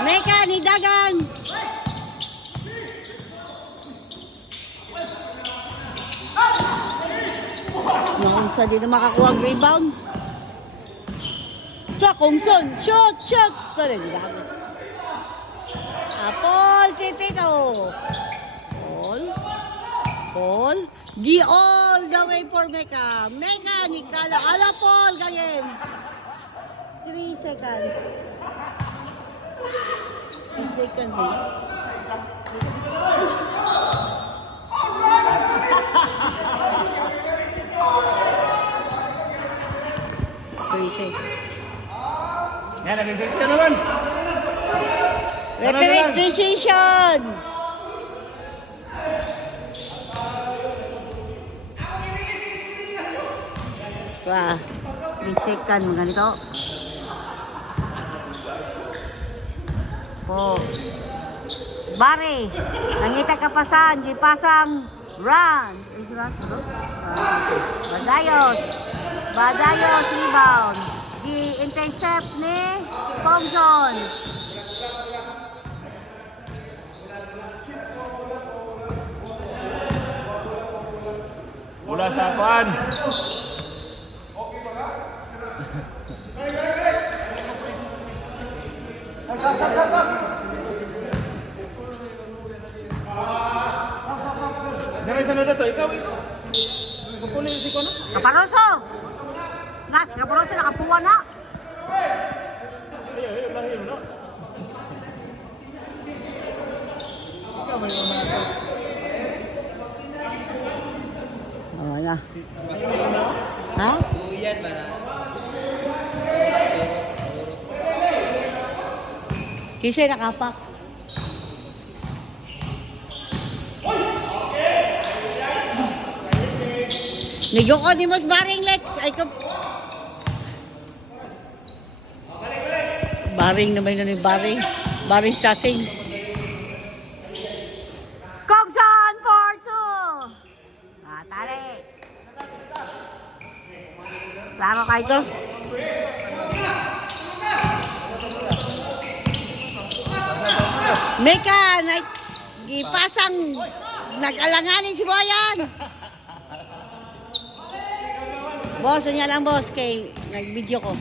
Meka ni Dagan. Naunsa din na makakuha ang rebound. Sa Kongson, shoot, shoot. Sorry, di Dagan. Paul Pipito. Paul. Di all the way for Meka. Meka ni Kala. Ala Paul, ganyan. 3 seconds. 3 seconds eh. Yan, nag-decision naman. Referee's decision. Wah, 3 second mga ganito. Oh. Bare, nangita kapasan, gipasang run. Badayos rebound. Di-intercept ni Thompson. Mula sa kuan. Sana na to, ikaw. Kapuli si Kono. Kaparoso. Nas, kaparoso nakapuwa na. Ayo, lahir no. Ikaw may mga. Oh, na. Ha? Uyan ba na? Kisay nakapak. Nigo ko ni Mas Baring Lex. Ay ko. Baring naman na ni Baring. Baring stasing. Kongsan for 2. Tari. Klaro kayo to. Meka, ipasang nag-alanganin si Boyan. Boss, niya lang boss, kay nag-video ko.